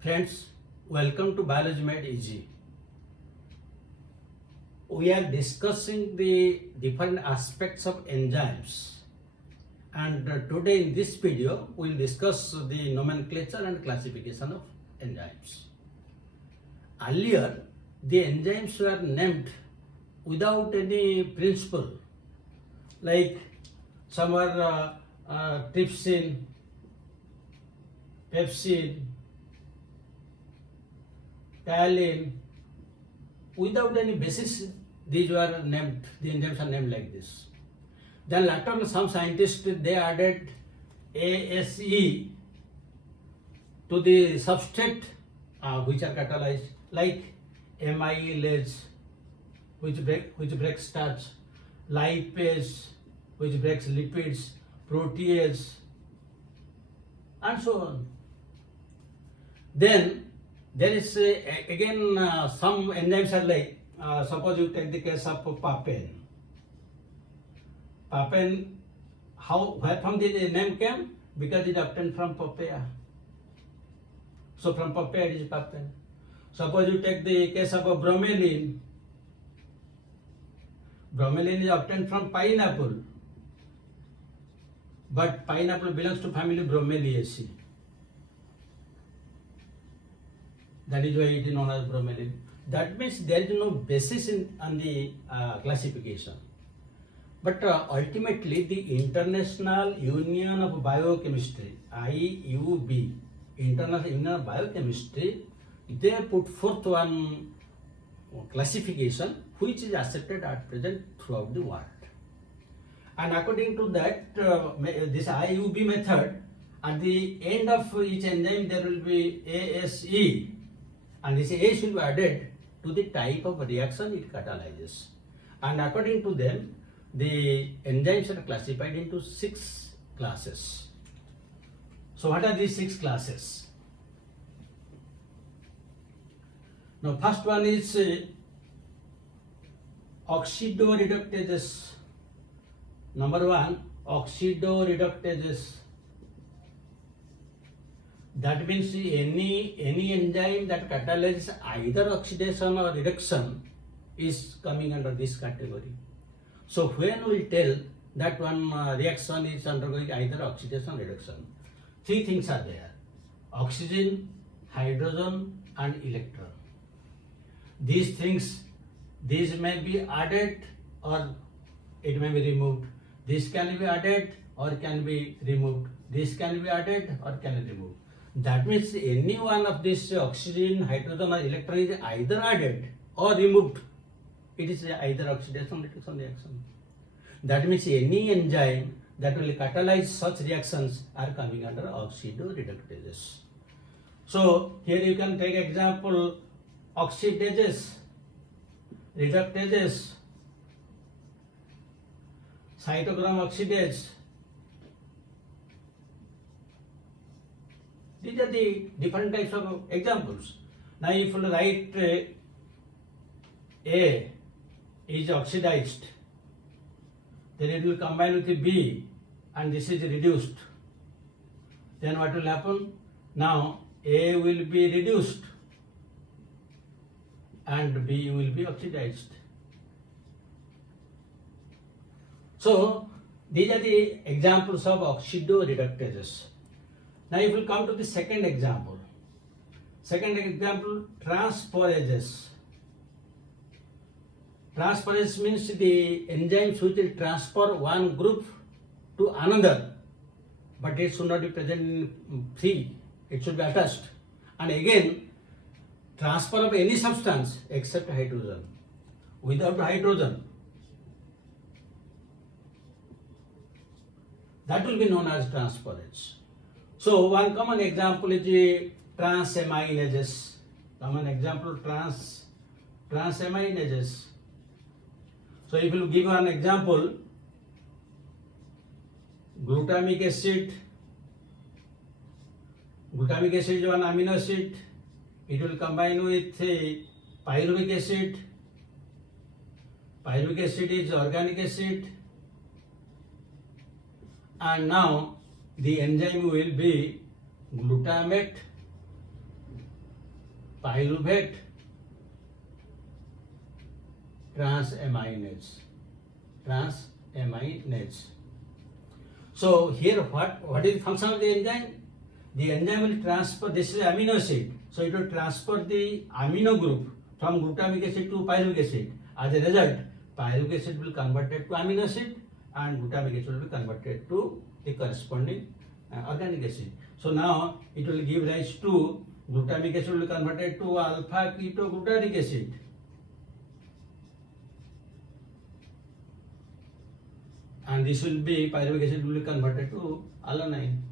Friends, welcome to Biology Made Easy. We are discussing the different aspects of enzymes, and today in this video we will discuss the nomenclature and classification of enzymes. Earlier, the enzymes were named without any principle, like some were trypsin, pepsin, taline. Without any basis, these were named, the enzymes are named like this. Then later on, some scientists, they added ASE to the substrate which are catalyzed, like amylase, which breaks starch, lipase, which breaks lipids, protease, and so on. Then there is again some enzymes are like, suppose you take the case of papain. Papain, where from the name came? Because it is obtained from papaya. So from papaya it is papain. Suppose you take the case of bromelain. Bromelain is obtained from pineapple. But pineapple belongs to family Bromeliaceae. That is why it is known as bromelain. That means there is no basis on the classification. But ultimately, the International Union of Biochemistry, IUB, International Union of Biochemistry, they put forth one classification which is accepted at present throughout the world. And according to that, this IUB method, at the end of each enzyme there will be ASE, and this ASE will be added to the type of reaction it catalyzes. And according to them, the enzymes are classified into 6 classes. So what are these 6 classes? Now first one is oxidoreductases. Number 1, oxidoreductases. That means any enzyme that catalyzes either oxidation or reduction is coming under this category. So when we tell that one reaction is undergoing either oxidation or reduction, 3 things are there: oxygen, hydrogen, and electron. These things, these may be added or it may be removed. This can be added or can be removed. This can be added or can be removed. That means any one of these oxygen, hydrogen, or electron is either added or removed. It is either oxidation, reduction, reaction. That means any enzyme that will catalyze such reactions are coming under oxidoreductases. So here you can take example oxidases, reductases, cytochrome oxidase. These are the different types of examples. Now if you write A is oxidized, then it will combine with the B and this is reduced. Then what will happen? Now A will be reduced and B will be oxidized. So these are the examples of oxidoreductases. Now if we come to the second example, transphorases. Transferase means the enzymes which will transfer one group to another, but it should not be present in free, it should be attached. And again, transfer of any substance except hydrogen. Without hydrogen, that will be known as transferase. So one common example is the transaminases. Common example, transaminases. So if you give an example, glutamic acid is one amino acid. It will combine with pyruvic acid. Pyruvic acid is organic acid. And now the enzyme will be glutamate pyruvate transaminase. So here what is the function of the enzyme? The enzyme will transfer, this is amino acid, so it will transfer the amino group from glutamic acid to pyruvic acid. As a result, pyruvic acid will converted to amino acid and glutamic acid will be converted to the corresponding organic acid. So now it will give rise to glutamic acid will be converted to alpha ketoglutarate acid. And this will be, pyruvic acid will be converted to alanine.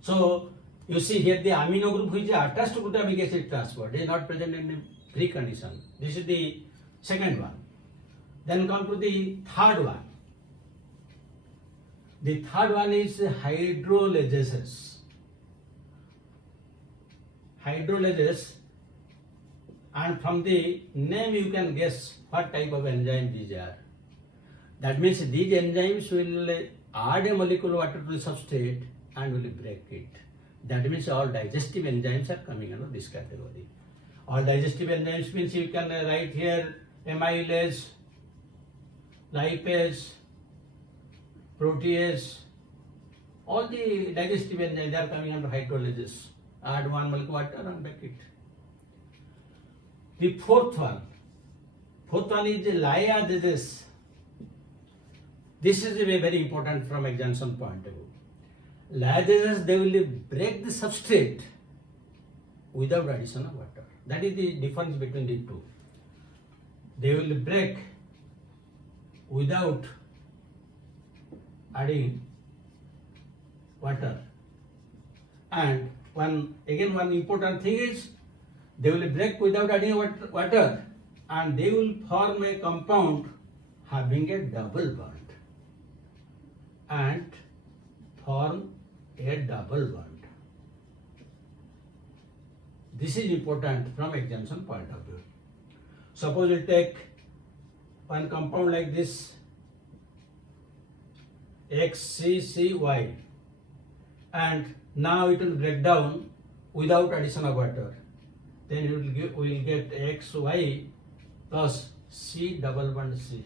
So you see here the amino group which is attached to glutamic acid transport is not present in the free condition. This is the second one. Then come to the third one. The third one is hydrolases. And from the name you can guess what type of enzyme these are. That means these enzymes will add a molecule water to the substrate and will break it. That means all digestive enzymes are coming under this category. All digestive enzymes means you can write here amylase, lipase, protease. All the digestive enzymes are coming under hydrolases. Add one molecule water and break it. The fourth one is the lyases. This is very important from examination point of view. Lyases, they will break the substrate without addition of water. That is the difference between the two. They will break without adding water. And one important thing is they will break without adding water and they will form a compound having a double bond. And form a double bond. This is important from examination point of view. Suppose you take one compound like this, XCCY, and now it will break down without addition of water. Then we will get XY plus C double bond C.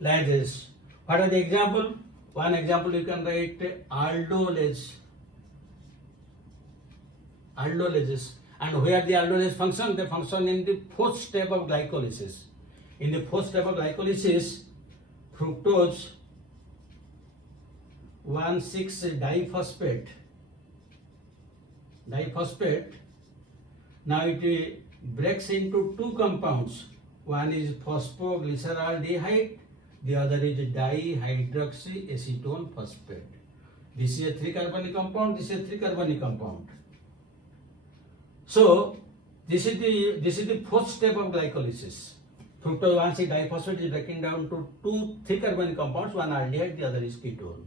Lyases. What are the example? One example you can write aldolases. And where the aldolase function? They function in the fourth step of glycolysis. In the fourth step of glycolysis, fructose 1,6-diphosphate. Now it breaks into two compounds. One is phosphoglyceraldehyde. The other is dihydroxyacetone phosphate. This is a 3-carbonic compound. This is a 3-carbonic compound. So this is the fourth step of glycolysis. Fructose 1,6-diphosphate is breaking down to two 3-carbonic compounds. One aldehyde, the other is ketone.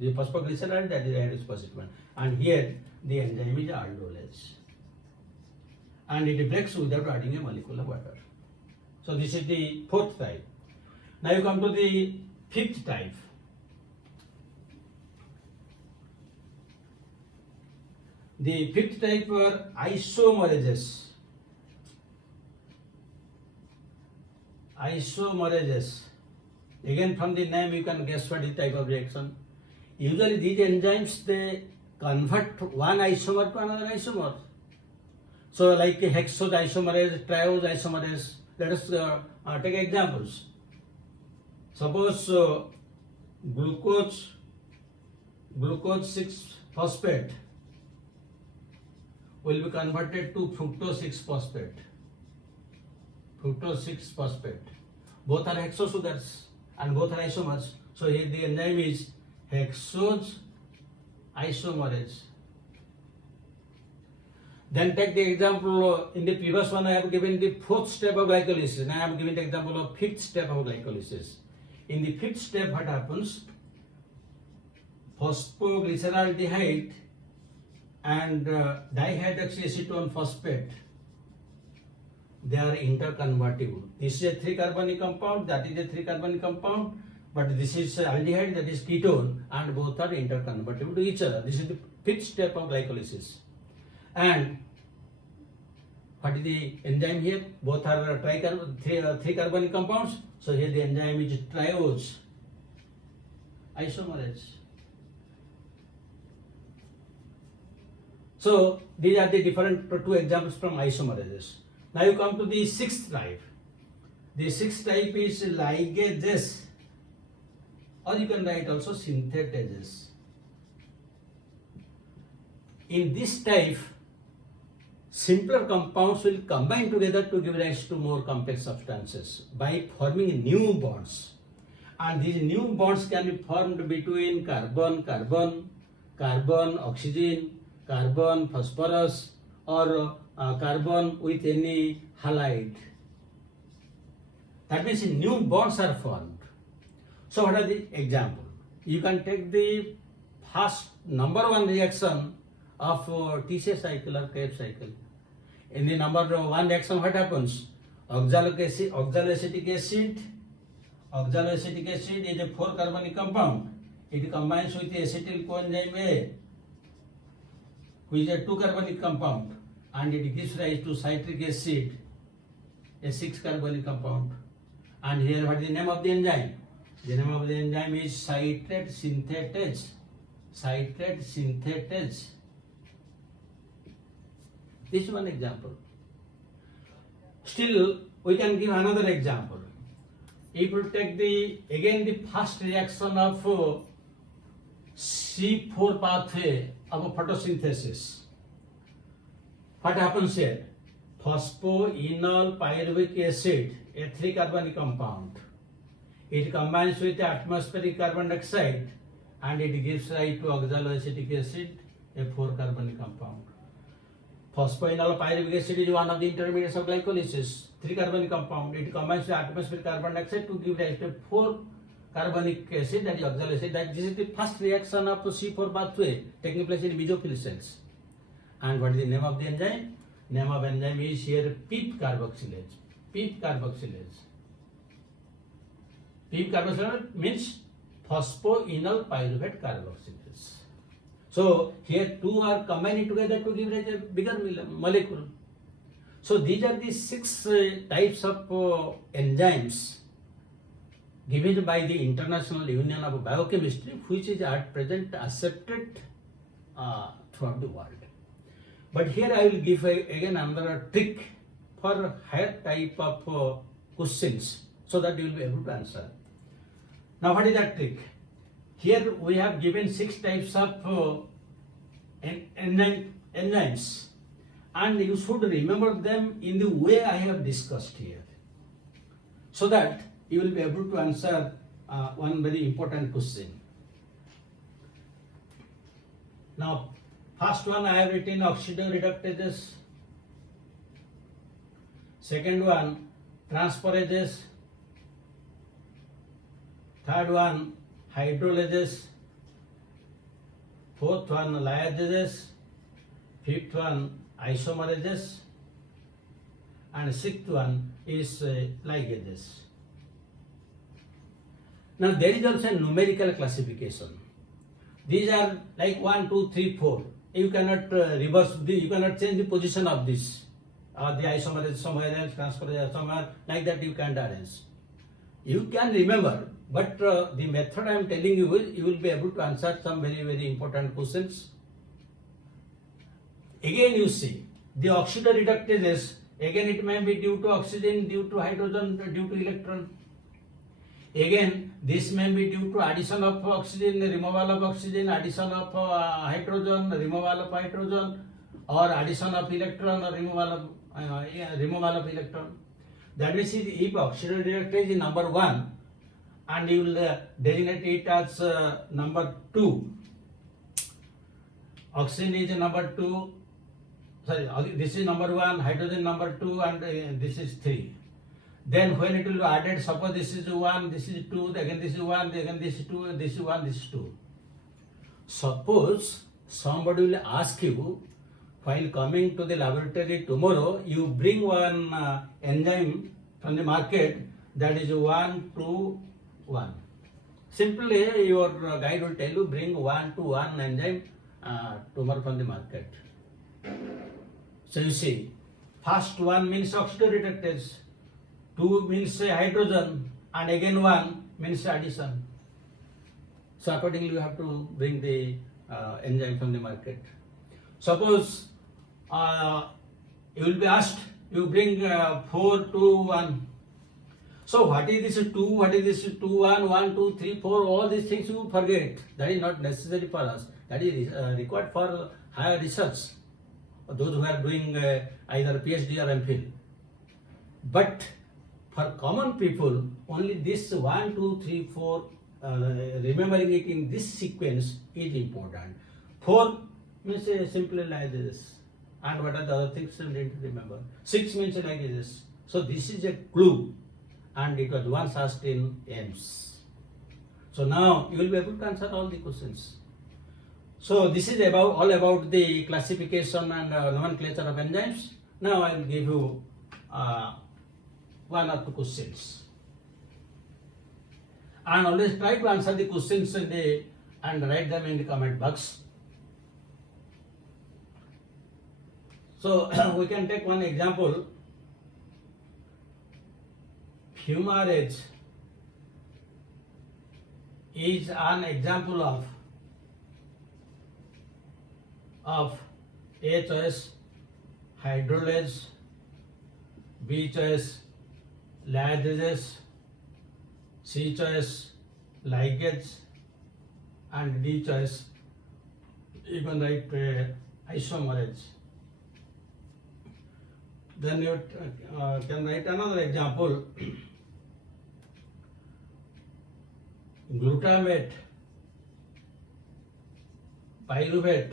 The phosphoglyceraldehyde, that is hydroxyphosphate. And here the enzyme is aldolase. And it breaks without adding a molecule of water. So this is the fourth type. Now you come to the fifth type. The fifth type are isomerases. Again, from the name you can guess what is the type of reaction. Usually these enzymes, they convert one isomer to another isomer. So like hexose isomerase, triose isomerase. Let us take examples. Suppose glucose 6-phosphate will be converted to fructose 6-phosphate. Both are hexose sugars and both are isomers. So here the enzyme is hexose isomerase. Then take the example, in the previous one I have given the fourth step of glycolysis. Now I am giving the example of fifth step of glycolysis. In the fifth step, what happens? Phosphoglyceraldehyde and dihydroxyacetone phosphate, they are interconvertible. This is a 3-carbonic compound, that is a 3-carbonic compound, but this is aldehyde, that is ketone, and both are interconvertible to each other. This is the fifth step of glycolysis. And what is the enzyme here? Both are three carbonic compounds. So here the enzyme is triose isomerase. So these are the different two examples from isomerases. Now you come to the sixth type. The sixth type is ligases, or you can write also synthetases. In this type, simpler compounds will combine together to give rise to more complex substances by forming new bonds. And these new bonds can be formed between carbon, oxygen, carbon, phosphorus, or carbon with any halide. That means new bonds are formed. So what are the example? You can take the first number one reaction of TCA cycle or Krebs cycle. In the number one reaction, what happens? Oxaloacetic acid is a 4 carbonic compound. It combines with the acetyl coenzyme A, which is a 2 carbonic compound, and it gives rise to citric acid, a 6 carbonic compound. And here, what is the name of the enzyme? The name of the enzyme is citrate synthetase. Citrate synthetase. This is one example. Still, we can give another example. If you take the first reaction of C4 pathway of photosynthesis, what happens here? Phosphoenol pyruvic acid, a 3 carbonic compound. It combines with atmospheric carbon dioxide and it gives rise to oxaloacetic acid, a 4 carbonic compound. Phosphoenol pyruvic acid is one of the intermediates of glycolysis, 3 carbonic compound. It combines with atmospheric carbon dioxide to give rise to 4 carbonic acid, that is oxaloacetic. This is the first reaction of C4 pathway taking place in mesophil cells. And what is the name of the enzyme? Name of enzyme is here PEEP carboxylase. PEEP carboxylase. PEEP carboxylase means phosphoenol pyruvate carboxylase. So here two are combining together to give rise a bigger molecule. So these are the 6 types of enzymes given by the International Union of Biochemistry, which is at present accepted throughout the world. But here I will give again another trick for higher type of questions so that you will be able to answer. Now what is that trick? Here we have given 6 types of enzymes, and you should remember them in the way I have discussed here, so that you will be able to answer one very important question. Now, first one I have written oxidoreductases. Second one transphorases. Third one hydrolases. Fourth one lyases. Fifth one isomerases. And sixth one is ligases. Now there is also a numerical classification. These are like 1, 2, 3, 4. You cannot you cannot change the position of this. The isomerase somewhere else, transferase somewhere, like that you can't arrange. You can remember, but the method I am telling you, you will be able to answer some very, very important questions. Again you see, the oxidoreductases, again it may be due to oxygen, due to hydrogen, due to electron. Again, this may be due to addition of oxygen, removal of oxygen, addition of hydrogen, removal of hydrogen, or addition of electron or removal of electron. That means if oxidoreductase is number 1, and you will designate it as number 2, oxygen is number 2, sorry, this is number 1, hydrogen number 2, and this is 3. Then when it will be added, suppose this is 1, this is 2, again this is 1, again this is 2, this is 1, this is 2. Suppose somebody will ask you, while coming to the laboratory tomorrow, you bring one enzyme from the market that is 1 to 1. Simply your guide will tell you bring 1 to 1 enzyme tomorrow from the market. So you see, first one means oxidoreductase, 2 means hydrogen, and again 1 means addition. So accordingly you have to bring the enzyme from the market. Suppose you will be asked, you bring 4, 2, 1. So what is this 2, what is this 2, 1, 1, 2, 3, 4, all these things you forget. That is not necessary for us. That is required for higher research, those who are doing either PhD or MPhil. But for common people, only this 1, 2, 3, 4, remembering it in this sequence is important. 4 means simply lyases. And what are the other things you need to remember? 6 means ligases. So this is a clue, and it was once asked in ENZYME. So now you will be able to answer all the questions. So this is all about the classification and nomenclature of enzymes. Now I will give you 1 or 2 questions. And always try to answer the questions and write them in the comment box. So we can take one example. Fumarate is an example of A choice hydrolase, B choice lyases, C choice ligase, and D choice you can write isomerase. Then you can write another example. Glutamate, pyruvate,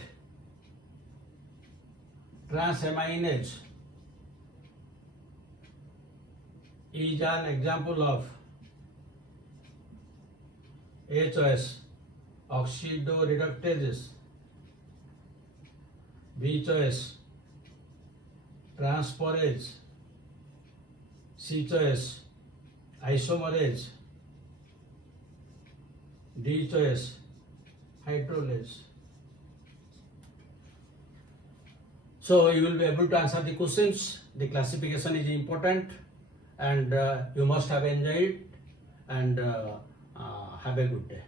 transaminase is an example of A choice oxidoreductases, B choice transferase, C choice isomerase, D choice hydrolase. So you will be able to answer the questions. The classification is important, and you must have enjoyed it, and have a good day.